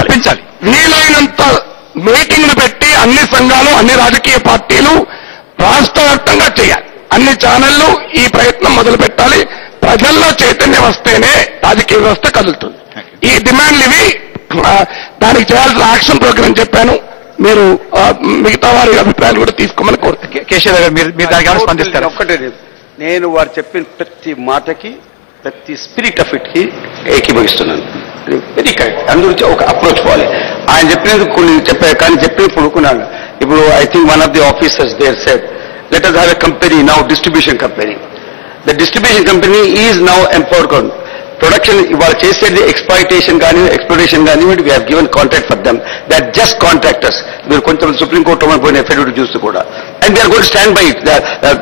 ఒప్పించాలి. వీలైనంత మీటింగ్లు పెట్టి అన్ని సంఘాలు, అన్ని రాజకీయ పార్టీలు రాష్ట్ర వ్యాప్తంగా చేయాలి. అన్ని ఛానళ్లు ఈ ప్రయత్నం మొదలు పెట్టాలి. ప్రజల్లో చైతన్యం వస్తేనే రాజకీయ వ్యవస్థ కదులుతుంది. ఈ డిమాండ్లు ఇవి. దానికి చేయాల్సిన యాక్షన్ ప్రోగ్రామ్ చెప్పాను. మీరు మిగతా వారి అభిప్రాయాలు కూడా తీసుకోమని కోరుతున్నాను. కేశవ్ గారు మీరు దానికి స్పందిస్తారు. ఒక్కటే, నేను వారు చెప్పిన ప్రతి మాటకి, ప్రతి స్పిరిట్ ఆఫ్ ఇట్ కి ఏకీభవిస్తున్నాను. Very correct. అందుగురించి ఒక అప్రోచ్ పోవాలి. ఆయన చెప్పినందుకు కొన్ని చెప్పారు, కానీ చెప్పినప్పుడు కొన్నాను. ఇప్పుడు I think one of the officers there said, let us have a company now, distribution company. The distribution company is now empowered. Production ఇవాళ చేసేది ఎక్స్ప్లాయిటేషన్ కానీ ఎక్స్ప్లోరేషన్ కానివ్వండి, we given contract for them. They are just contractors. మీరు కొంచెం supreme court పోయిన affidavit చూస్తూ కూడా, and we're going to stand by it.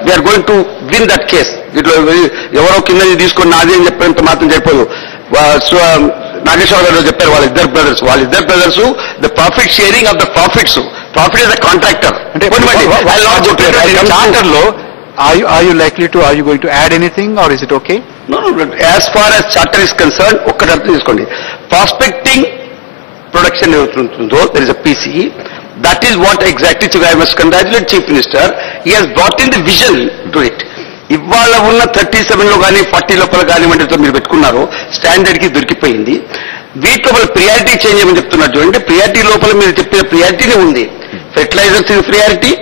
We're going to win that case. ఇట్లా ఎవరో కింద తీసుకొని నాది అని చెప్పేంత మాత్రం చెప్పదు. నాగేశ్వర గారు చెప్పారు, వాళ్ళిద్దరు brothers the profit sharing of the profits. Profit is the contractor. అంటే చార్టర్ లో are you going to add anything, or is it okay? No. As far as charter is concerned, ఒక్కటి అర్థం తీసుకోండి. ప్రాస్పెక్టింగ్ ప్రొడక్షన్ ఏమవుతుందో, there is a PCE. That is what exactly I must congratulate Chief Minister. He has brought in the vision to it. ఇవాళ ఉన్న 37 లో కానీ 40 లోపల కానివ్వండితో మీరు పెట్టుకున్నారు, స్టాండర్డ్ కి దొరికిపోయింది. వీటిలో ప్రియారిటీ చేంజ్ ఏమని చెప్తున్నారు చూడండి. ప్రియారిటీ లోపల మీరు చెప్పిన ప్రియారిటీనే ఉంది. Fertilisers in priority,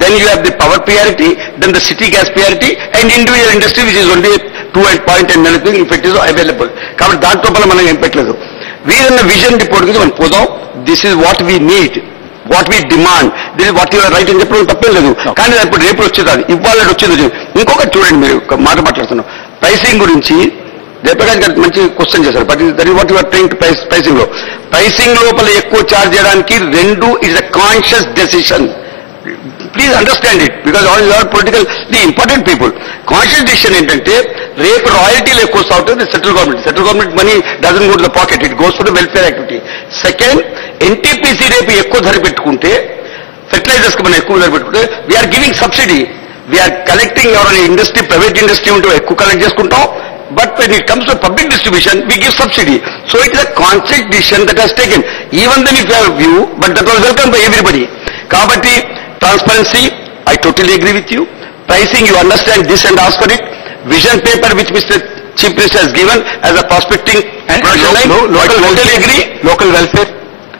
then you have the power priority, then the city gas priority, and individual industry which is only 2.10 anything if it is available. కాబట్టి దాంట్లో మనం ఏం పెట్టలేదు. వీరన్న విజన్ రిపోర్ట్ కి మనం పోదాం. This is what we need, what we demand, this is what your right అని చెప్పడం తప్పేం లేదు. కానీ ఇప్పుడు రేపు వచ్చేది అది, ఇవాళ వచ్చేది. ఇంకొకటి చూడండి, మీరు మాట మాట్లాడుతున్నాం ప్రైసింగ్ గురించి. జయప్రకాష్ గారు మంచి క్వశ్చన్ చేశారు. But that is what your trying to pricing లో. ప్రైసింగ్ లోపల ఎక్కువ ఛార్జ్ చేయడానికి రెండు is a conscious decision. Please understand it, because all your political the important people. Conscious decision ఏంటంటే, రేపు రాయల్టీలు ఎక్కువ వస్తూ ఉంటుంది central government money doesn't go to the pocket, it goes to the welfare activity. Second, NTPC రేపు ఎక్కువ ధర పెట్టుకుంటే, fertilisers కి మనం ఎక్కువ ధర పెట్టుకుంటే, we're giving subsidy, we're collecting ఎవరైనా ఇండస్ట్రీ, ప్రైవేట్ ఇండస్ట్రీ ఉంటే ఎక్కువ కలెక్ట్ చేసుకుంటాం. But when it comes to public distribution, we give subsidy. So it is a conscious decision that has taken. Even then if you have a view, but that was welcomed by everybody. Kabatti, transparency, I totally agree with you. Pricing, you understand this and ask for it. Vision paper which Mr. Chief Minister has given as a prospecting production line, I totally agree. Local welfare?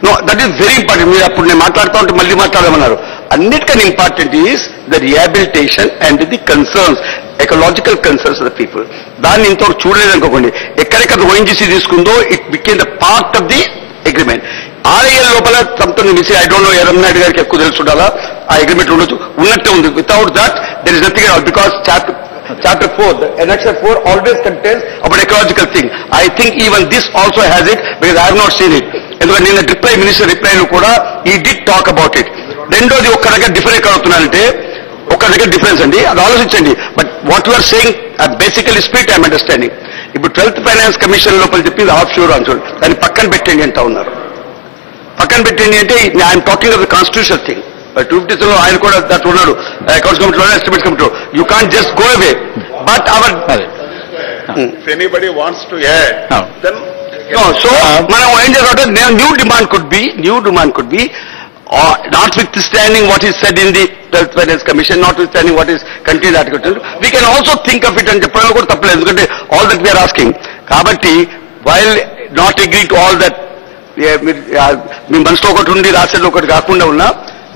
No, that is very important. మీరు అప్పుడు నేను మాట్లాడుతూ ఉంటే మళ్ళీ మాట్లాడమన్నారు. అన్నిటికన్నా important is the rehabilitation and the concerns, ecological concerns of the people. దాన్ని ఇంతవరకు చూడలేదనుకోండి. ఎక్కడెక్కడ ఓఎన్జీసీ తీసుకుందో it became the part of the agreement. RIL లోపల something miss, I don't know, Yerramnaidu గారికి ఎక్కువ తెలుసుండాలా, ఆ అగ్రిమెంట్ ఉండొచ్చు, ఉన్నట్టే ఉంది. Without that there is nothing at all, because Chapter 4, the Annexure 4 always contains about ecological thing. I think even this also has it, because I have not seen it. ఎందుకంటే నిన్న reply, minister రిప్లైలో కూడా he did talk about it. రెండోది, ఒక్క దగ్గర different ఎక్కడ అవుతున్నారంటే, ఒక్క దగ్గర difference అండి, అది ఆలోచించండి. But what you are saying basically spirit I'm understanding. ఇప్పుడు 12th ఫైనాన్స్ కమిషన్ లోపల చెప్పింది ఆఫ్ షోర్ అని చూడండి, దాన్ని పక్కన పెట్టండి అంటా ఉన్నారు. పక్కన పెట్టండి అంటే I'm talking of the constitutional thing. 250 లో ఆయన కూడా దట్ ఉన్నాడు, అకౌంట్స్ కమిటీలో, ఎస్టిమేట్ కమిటీలో. You can't just go away. But our if anybody wants to add, then so మనం ఏం చేద్దాం, new demand could be notwithstanding what is said in the 12th Finance Commission, notwithstanding what is contained in Article 2, we can also think of it and చెప్పడం కూడా తప్పలేదు. ఎందుకంటే all that we are asking. కాబట్టి while not agreeing to all that, మీ మనసులో ఒకటి ఉండి రాసేది ఒకటి కాకుండా ఉన్నా,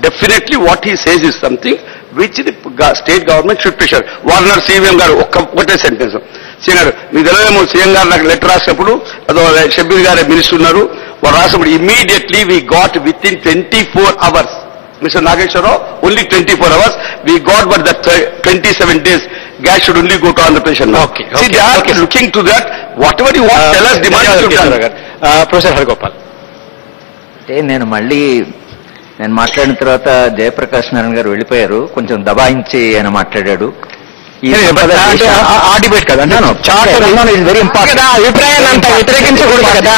definitely what he says is something which the state government should pressure. Warner CM గారు ఒకటే సెంటెన్స్, సీఎం గారు మీకు తెలియదేమో, సీఎం గారు నాకు లెటర్ రాసినప్పుడు, అదో షబ్బీర్ గారు మినిస్టర్ ఉన్నారు, వారు రాసినప్పుడు immediately we got with in 24 hours, Mr. Nageshwara, only 24 hours, we got, but that 27 days, gas should only go to Andhra Pradesh now. Okay. See, they are looking to that, whatever you want, tell us, demand should be done. Professor Hargopal. నేను మాట్లాడిన తర్వాత జయప్రకాష్ నారాయణ గారు వెళ్ళిపోయారు, కొంచెం దబాయించి ఆయన మాట్లాడాడు. ఆ debate కదా, వెరీ ఇంపార్టెంట్. అభిప్రాయాలు అంతా వ్యతిరేకించకూడదు కదా,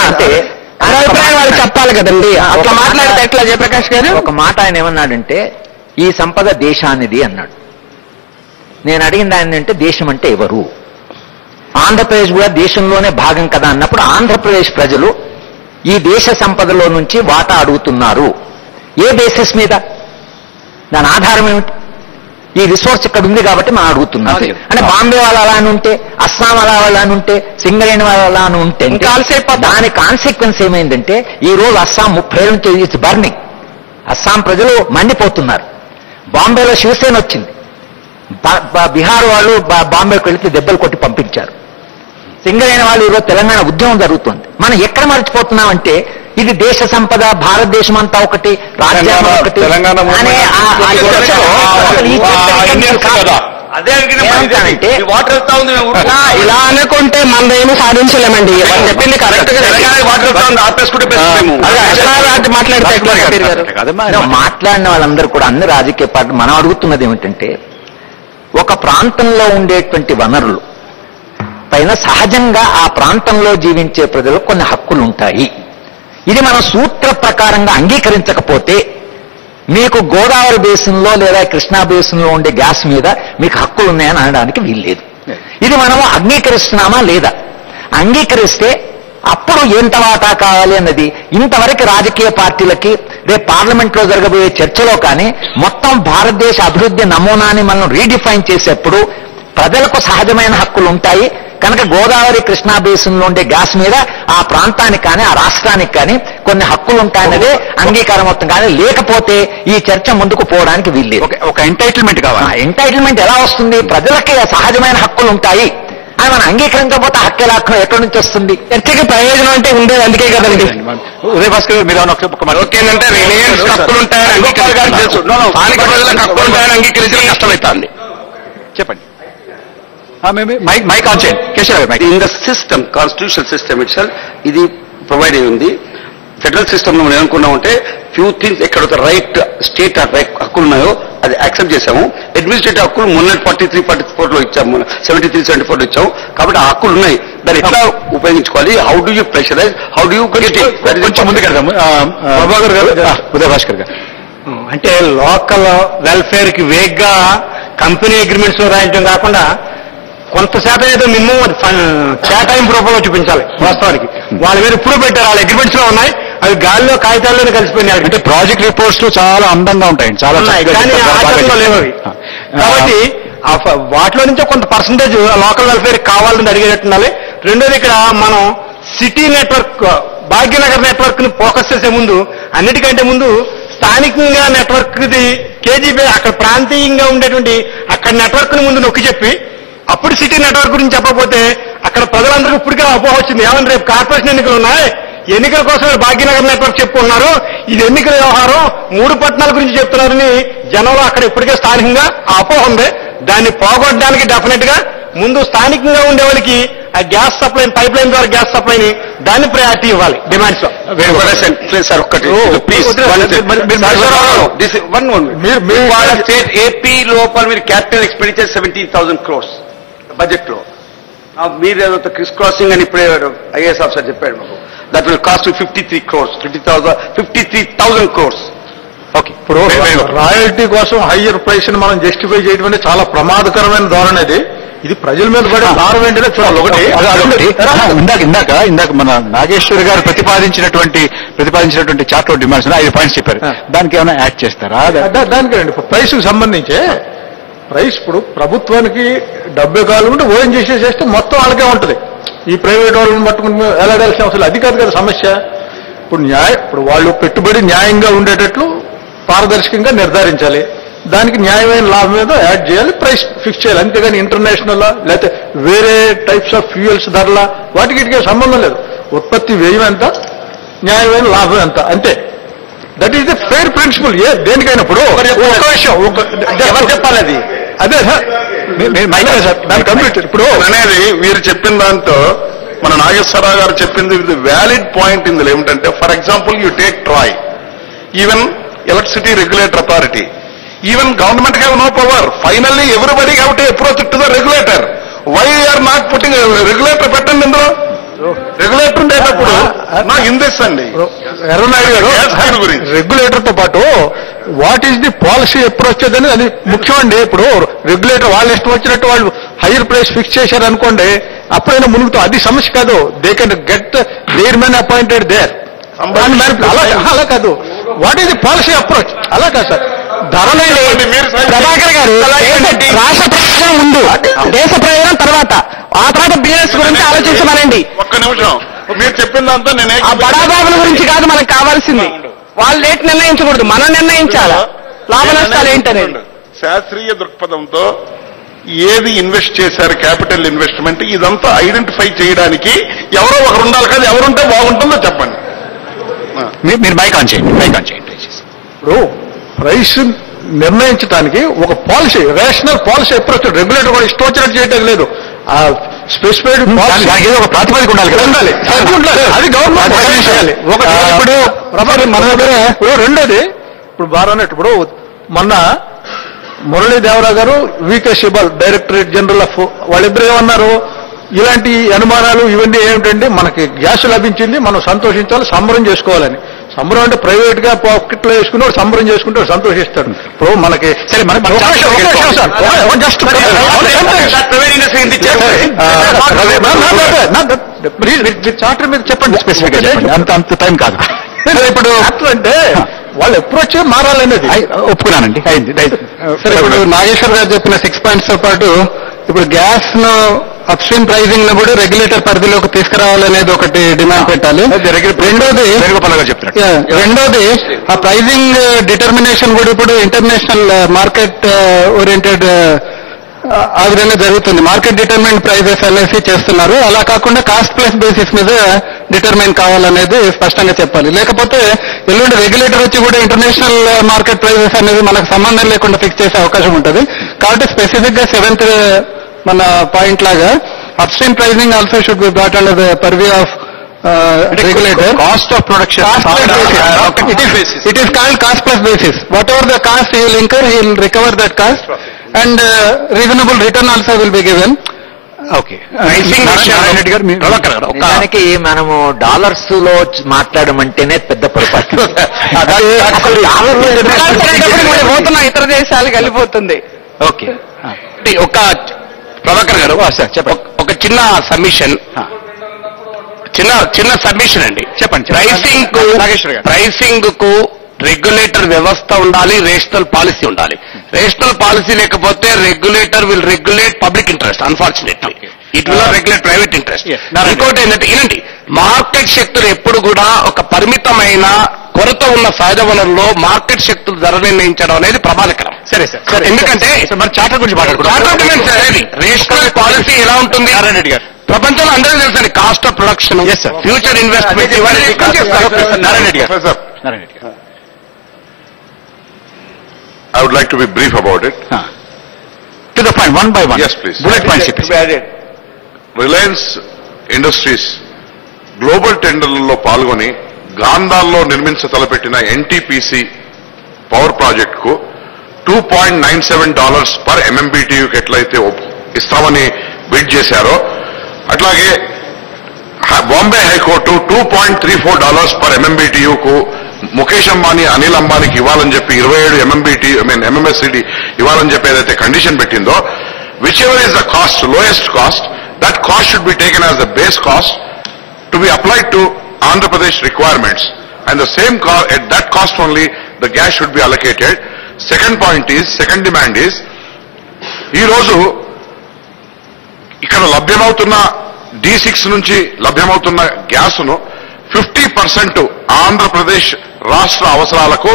అభిప్రాయం వాళ్ళు చెప్పాలి కదండి. అట్లా మాట్లాడితే ఎట్లా జయప్రకాష్ గారు? ఒక మాట ఆయన ఏమన్నాడంటే, ఈ సంపద దేశానిది అన్నాడు. నేను అడిగింది ఆయన అంటే, దేశం అంటే ఎవరు? ఆంధ్రప్రదేశ్ కూడా దేశంలోనే భాగం కదా అన్నప్పుడు, ఆంధ్రప్రదేశ్ ప్రజలు ఈ దేశ సంపదలో నుంచి వాటా అడుగుతున్నారు. ఏ బేసిస్ మీద? దాని ఆధారం ఏమిటి? ఈ రిసోర్స్ ఇక్కడ ఉంది కాబట్టి మనం అడుగుతున్నాం. అంటే బాంబే వాళ్ళు అలా అని ఉంటే, అస్సాం అలా అని ఉంటే, సింగరేణి వాళ్ళు అలా అని ఉంటే దాని కాన్సిక్వెన్స్ ఏమైందంటే ఈ రోజు అస్సాం 30 ఏళ్ళ నుంచి ఇట్స్ బర్నింగ్. అస్సాం ప్రజలు మండిపోతున్నారు. బాంబేలో శివసేన వచ్చింది. బీహార్ వాళ్ళు బాంబేకి వెళితే దెబ్బలు కొట్టి పంపించారు. సింగరేణి వాళ్ళు ఈరోజు తెలంగాణ ఉద్యమం జరుగుతుంది. మనం ఎక్కడ మర్చిపోతున్నామంటే ఇది దేశ సంపద, భారతదేశం అంతా ఒకటి, రాజ్యాంగం ఒకటి అనే అదే వాటర్ వెళ్తా ఉంది. ఇలా అనుకుంటే మనదేమీ సాధించలేమండి. చెప్పింది కరెక్ట్ గా వాటర్ వెళ్తా ఉంది. ఆపేసుకుంటే మాట్లాడిన వాళ్ళందరూ కూడా అన్ని రాజకీయ పార్టీలు మనం అడుగుతున్నది ఏమిటంటే ఒక ప్రాంతంలో ఉండేటువంటి వనరులు పైన సహజంగా ఆ ప్రాంతంలో జీవించే ప్రజలకు కొన్ని హక్కులు ఉంటాయి. ఇది మనం సూత్ర ప్రకారంగా అంగీకరించకపోతే మీకు గోదావరి బేసిన్లో లేదా కృష్ణా బేసిన్లో ఉండే గ్యాస్ మీద మీకు హక్కులు ఉన్నాయని అనడానికి వీల్లేదు. ఇది మనం అంగీకరిస్తున్నామా లేదా? అంగీకరిస్తే అప్పుడు ఎంత వాటా కావాలి అన్నది ఇంతవరకు రాజకీయ పార్టీలకి రేపు పార్లమెంట్లో జరగబోయే చర్చలో కానీ మొత్తం భారతదేశ అభివృద్ధి నమూనాని మనం రీడిఫైన్ చేసేప్పుడు ప్రజలకు సహజమైన హక్కులు ఉంటాయి కనుక గోదావరి కృష్ణా బేసిన్లో ఉండే గ్యాస్ మీద ఆ ప్రాంతానికి కానీ ఆ రాష్ట్రానికి కానీ కొన్ని హక్కులు ఉంటాయన్నదే అంగీకారం అవుతుంది. కానీ లేకపోతే ఈ చర్చ ముందుకు పోవడానికి వీల్లేదు. ఒక ఎంటైటిల్మెంట్ కావాలి. ఎంటైటిల్మెంట్ ఎలా వస్తుంది? ప్రజలకి సహజమైన హక్కులు ఉంటాయి అని మనం అంగీకరించకపోతే హక్కు ఎలా ఎక్కడి నుంచి వస్తుంది? చర్చకి ప్రయోజనం అంటే ఉండేది అందుకే కదండి. ఉదయ్ భాస్కర్ మీరు ఓకేనంటే రిలయన్స్ హక్కులు ఉంటాయని స్థానిక ప్రజలకు హక్కులు ఉంటాయని అంగీకరించడం కష్టమవుతుంది. చెప్పండి. మైక్ ఆన్ చేయండి. Keshav mike. In the system, constitutional system itself ఇది ప్రొవైడ్ అయి ఉంది. ఫెడరల్ సిస్టమ్ లో మనం ఏమనుకున్నామంటే ఫ్యూ థింగ్స్ ఎక్కడ రైట్ స్టేట్ రైట్ హక్కులు ఉన్నాయో అది యాక్సెప్ట్ చేశాము. అడ్మినిస్ట్రేటివ్ హక్కులు మొన్న 43-44 లో ఇచ్చాము, 73-74 లో ఇచ్చాము. కాబట్టి ఆ హక్కులు ఉన్నాయి. దాన్ని ఎట్లా ఉపయోగించుకోవాలి? How do you pressurise, how do you కొంచెం ముందుకెళ్దాము. ప్రభాకర్ గారు, ఉదయ్ భాస్కర్ గారు. అంటే లోకల్ వెల్ఫేర్ కి వేగ్గా కంపెనీ అగ్రిమెంట్స్ లో రాయించడం కాకుండా కొంత శాతం ఏదో మినిమం కేటాయింపు రూపంలో చూపించాలి. వాస్తవానికి వాళ్ళ మీద ఇప్పుడు పెట్టారు, వాళ్ళ అగ్రిమెంట్స్ లో ఉన్నాయి, అవి గాలిలో కాగితాల్లోనే కలిసిపోయినాయి. అంటే ప్రాజెక్ట్ రిపోర్ట్స్ చాలా అందంగా ఉంటాయి, చాలా కానీ ఆచరణలో లేవు అవి. కాబట్టి వాటిలో నుంచే కొంత పర్సంటేజ్ లోకల్ వెల్ఫేర్ కావాలని అడిగేటట్టుండాలి. రెండోది ఇక్కడ మనం సిటీ నెట్వర్క్, భాగ్యనగర్ నెట్వర్క్ ని ఫోకస్ చేసే ముందు అన్నిటికంటే ముందు స్థానికంగా నెట్వర్క్ ది కేజీబీ అక్కడ ప్రాంతీయంగా ఉండేటువంటి అక్కడ నెట్వర్క్ ని ముందు నొక్కి చెప్పి అప్పుడు సిటీ నెట్వర్క్ గురించి చెప్పకపోతే అక్కడ ప్రజలందరికీ ఇప్పటికే అపోహ వచ్చింది. ఏమని రేపు కార్పొరేషన్ ఎన్నికలు ఉన్నాయి, ఎన్నికల కోసం భాగ్యనగర్ నెట్వర్క్ చెప్పుకున్నారు, ఇది ఎన్నికల వ్యవహారం 3 పట్టణాల గురించి చెప్తున్నారని జనంలో అక్కడ ఇప్పటికే స్థానికంగా ఆ అపోహ ఉంది. దాన్ని పోగొట్టడానికి డెఫినెట్ గా ముందు స్థానికంగా ఉండే వాళ్ళకి ఆ గ్యాస్ సప్లై, పైప్ లైన్ ద్వారా గ్యాస్ సప్లైని దాన్ని ప్రయారిటీ ఇవ్వాలి డిమాండ్స్ లో. ఏపీ లోపల మీరు క్యాపిటల్ ఎక్స్పెండిచర్ 17,000 crores బడ్జెట్ లో. మీరు ఏదో క్రిస్ క్రాసింగ్ అని ఇప్పుడే ఐఏఎస్ ఆఫీసర్ చెప్పాడు మాకు. That will cost 53 crores, 53,000 crores. Okay, ఇప్పుడు రాయల్టీ కోసం హయ్యర్ ప్రైస్ ని మనం జస్టిఫై చేయడం అనేది చాలా ప్రమాదకరమైన ధోరణి. అది ఇది ప్రజల మీద పడే భారం ఏంటనే చూడాలి. ఒకటి ఇందాక మన నాగేశ్వర్ గారు ప్రతిపాదించినటువంటి చార్ట్ లో డిమాండ్స్ 5 పాయింట్స్ చెప్పారు. దానికి ఏమైనా యాడ్ చేస్తారా? దానికేనండి ప్రైస్ కి సంబంధించి ప్రైస్ ఇప్పుడు ప్రభుత్వానికి డబ్బే కావాలంటే ఓఎన్జీసీ చేస్తే మొత్తం వాళ్ళకే ఉంటుంది. ఈ ప్రైవేట్ వాళ్ళని పట్టుకుని ఎలాడాల్సిన అవసరం అది కాదు కదా సమస్య. ఇప్పుడు వాళ్ళు పెట్టుబడి న్యాయంగా ఉండేటట్లు పారదర్శకంగా నిర్ధారించాలి. దానికి న్యాయమైన లాభం మీద యాడ్ చేయాలి, ప్రైస్ ఫిక్స్ చేయాలి. అంతేగాని ఇంటర్నేషనల్ లేకపోతే వేరే టైప్స్ ఆఫ్ ఫ్యూయల్స్ ధరల వాటికి సంబంధం లేదు. ఉత్పత్తి వ్యయం ఎంత, న్యాయమైన లాభం ఎంత, అంతే. That is the fair principle దేనికైనా. ఇప్పుడు ఒక విషయం ఎవరు చెప్పాలి అది అదే సార్ దాని కంప్లీట్. ఇప్పుడు అనేది మీరు చెప్పిన దాంతో మన నాగేశ్వరరావు గారు చెప్పింది వ్యాలిడ్ పాయింట్ ఇందులో ఏమిటంటే, for example you take TRAI, even electricity regulator authority, even government have no power. Finally everybody have to approach to the regulator. Why are not putting regulator? పెట్టండి ఇందులో. రెగ్యులేటర్ ఉండేటప్పుడు నాకు ఇందేస్ అండి ఎర్రనాయుడు గారు గురించి రెగ్యులేటర్ తో పాటు what is the policy approach అనేది అది ముఖ్యం అండి. ఇప్పుడు రెగ్యులేటర్ వాళ్ళు ఇష్టం వచ్చినట్టు వాళ్ళు హైయర్ ప్రైస్ ఫిక్స్ చేశారు అనుకోండి, అప్పుడైనా మునుగుతాం. అది సమస్య కాదు. They can get there men appointed there. అలా కాదు. What is the policy approach? అలా కాదు సార్. ధరలండి ప్రభాకర్ గారు, రాష్ట్ర ప్రయోజనం ముందు, దేశ ప్రయోజనం తర్వాత, ఆ తర్వాత బిజినెస్ గురించి ఆలోచించమనండి. ఒక్క నిమిషం, మీరు చెప్పిన దాంతో నేను ఆ బడాబాబుల గురించి కాదు మనకు కావాల్సింది. వాళ్ళు రేట్ నిర్ణయించకూడదు, మనం నిర్ణయించాలా లాభ నష్టాలు ఏంటనేది. శాస్త్రీయ దృక్పథంతో ఏది ఇన్వెస్ట్ చేశారు, క్యాపిటల్ ఇన్వెస్ట్మెంట్, ఇదంతా ఐడెంటిఫై చేయడానికి ఎవరో ఒకరు ఉండాలి కదా. ఎవరుంటే బాగుంటుందో చెప్పండి. మీరు మైక్ ఆన్ చేయండి, మైక్ ఆన్ చేయండి. ఇప్పుడు ప్రైస్ నిర్ణయించడానికి ఒక policy, rational policy approach. Regulator కూడా ఇష్టం వచ్చినట్టు చేయటం లేదు. ఆ స్పెసిఫైడ్ ఏదో ఒక ప్రాతిపదిక ఉండాలి కదా. ఉండాలి, అది గవర్నమెంట్ చేయాలి. ఇప్పుడు మన దగ్గర ఇప్పుడు రెండోది, ఇప్పుడు బారానట్టు ఇప్పుడు మొన్న మురళీ దేవరా గారు, వికే శిబల్ డైరెక్టరేట్ జనరల్ ఆఫ్, వాళ్ళిద్దరు ఏమన్నారు, ఇలాంటి అనుమానాలు ఇవన్నీ ఏమిటంటే మనకి గ్యాస్ లభించింది, మనం సంతోషించాలి, సంబరం చేసుకోవాలని. సంబరం అంటే ప్రైవేట్ గా పాకెట్లో వేసుకుని వాడు సంబరం చేసుకుంటే సంతోషిస్తాడు. ఇప్పుడు మనకి సరే చార్టర్ మీద చెప్పండి స్పెసిఫిక్ గా, అంత టైం కాదు ఇప్పుడు. అంటే వాళ్ళు అప్రోచ్ మారాలనేది ఒప్పుకున్నానండి, అయింది. సరే, ఇప్పుడు నాగేశ్వర్ గారు చెప్పిన 6 పాయింట్స్ తో పాటు ఇప్పుడు గ్యాస్ ను అప్స్ట్రీమ్ ప్రైజింగ్ ను కూడా రెగ్యులేటర్ పరిధిలోకి తీసుకురావాలనేది ఒకటి డిమాండ్ పెట్టాలి. రెండోది ఆ ప్రైజింగ్ డిటర్మినేషన్ కూడా ఇప్పుడు ఇంటర్నేషనల్ మార్కెట్ ఓరియంటెడ్ ఆ విధంగా జరుగుతుంది. మార్కెట్ డిటర్మైన్డ్ ప్రైజెస్ అనేసి చేస్తున్నారు. అలా కాకుండా కాస్ట్ ప్లస్ బేసిస్ మీద డిటర్మైన్ కావాలనేది స్పష్టంగా చెప్పాలి. లేకపోతే ఎల్లుండి రెగ్యులేటర్ వచ్చి కూడా ఇంటర్నేషనల్ మార్కెట్ ప్రైజెస్ అనేది మనకు సంబంధం లేకుండా ఫిక్స్ చేసే అవకాశం ఉంటుంది. కాబట్టి స్పెసిఫిక్ గా 7th మన పాయింట్ లాగా upstream pricing also should be brought under the purview of regulator. Cost of production. It is called cost plus basis. Whatever the cost he will incur, he will recover that cost, and reasonable return also will be given. Okay. నిజానికి మనము dollars లో మాట్లాడమంటేనే పెద్ద పొరపాటు. పోతున్నా ఇతర దేశాలకు వెళ్ళిపోతుంది. Okay. ఒక ప్రభాకర్ గారు చెప్పండి, ఒక చిన్న సబ్మిషన్, చిన్న సబ్మిషన్ అండి. చెప్పండి. ప్రైసింగ్ కు రెగ్యులేటర్ వ్యవస్థ ఉండాలి, రేషనల్ పాలసీ ఉండాలి. రేషనల్ పాలసీ లేకపోతే regulator will regulate public interest. Unfortunately it will not regulate private interest. ఇంకోటి ఏంటంటే ఇలాంటి మార్కెట్ శక్తులు ఎప్పుడు కూడా ఒక పరిమితమైన కొరత ఉన్న సహజ వనరుల్లో మార్కెట్ శక్తులు ధర నిర్ణయించడం అనేది ప్రమాదకరం. సరే సార్, ఎందుకంటే మరి చార్టర్ గురించి మాట్లాడుకుంటాం. రేషనల్ పాలసీ ఎలా ఉంటుంది నారాయణ గారు, ప్రపంచంలో అందరూ తెలుసండి. Cost of production, future investment, Narayana Reddy గారు. I would like to be brief about it. To the point, one by one. Yes, please. Bullet points చెప్పండి. రిలయన్స్ ఇండస్ట్రీస్ గ్లోబల్ టెండర్లలో పాల్గొని గాంధాల్లో తలపెట్టిన ఎన్టీపీసీ పవర్ ప్రాజెక్ట్ కు $2.97 పర్ MMBTUకి ఎట్లయితే ఇస్తామని బిడ్ చేశారో, అట్లాగే Bombay high court $2.34 per MMBTU కు ముఖేష్ అంబానీ, అనిల్ అంబానీకి ఇవ్వాలని చెప్పి 27 MMSCD ఇవ్వాలని చెప్పి ఏదైతే కండిషన్ పెట్టిందో, which ever is the cost, lowest cost, that cost should be taken as the base cost to be applied to Andhra Pradesh requirements, and the same at that cost only the gas should be allocated. Second demand is, ఈ రోజు ఇక్కడ లభ్యమవుతున్న D6 నుంచి లభ్యమవుతున్న గ్యాసును 50% ఆంధ్రప్రదేశ్ రాష్ట్ర అవసరాలకు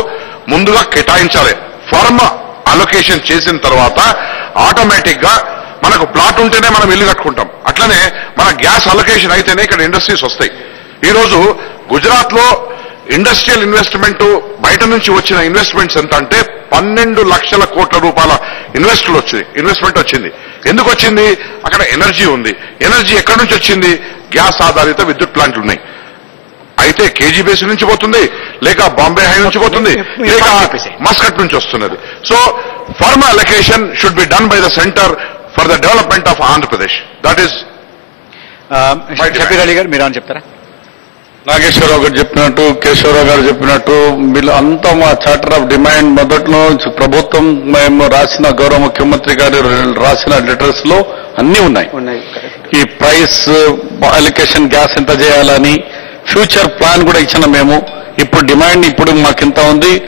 ముందుగా కేటాయించాలి. Firm allocation చేసిన తర్వాత ఆటోమేటిక్ గా మనకు ప్లాట్ ఉంటేనే మనం ఇల్లు కట్టుకుంటాం. అట్లనే మన గ్యాస్ అలొకేషన్ అయితేనే ఇక్కడ ఇండస్ట్రీస్ వస్తాయి. ఈ రోజు గుజరాత్ లో ఇండస్ట్రియల్ ఇన్వెస్ట్మెంట్, బయట నుంచి వచ్చిన ఇన్వెస్ట్మెంట్స్ ఎంత అంటే 12 లక్షల కోట్ల రూపాయల ఇన్వెస్ట్మెంట్ వచ్చింది. ఎందుకు వచ్చింది? అక్కడ ఎనర్జీ ఉంది. ఎనర్జీ ఎక్కడి నుంచి వచ్చింది? గ్యాస్ ఆధారిత విద్యుత్ ప్లాంట్లు ఉన్నాయి. అయితే కేజీ బేస్ నుంచి పోతుంది, లేక బాంబే హై నుంచి పోతుంది, లేక మస్కట్ నుంచి వస్తున్నది. So firm allocation should be done by the centre for the development of Andhra Pradesh. That is. Shafeer Ali garu, మీరు అని చెప్తారా? నాగేశ్వరరావు గారు చెప్పినట్టు, కేశవరావు గారు చెప్పినట్టు, వీళ్ళు అంతా మా చార్టర్ ఆఫ్ డిమాండ్ మొదట్లో ప్రభుత్వం మేము రాసిన, గౌరవ ముఖ్యమంత్రి గారు రాసిన లెటర్స్ లో అన్ని ఉన్నాయి. ఈ ప్రైస్ అలికేషన్, గ్యాస్ ఎంత చేయాలని, ఫ్యూచర్ ప్లాన్ కూడా ఇచ్చిన మేము ఇప్పుడు డిమాండ్ ఇప్పుడు మాకింత ఉంది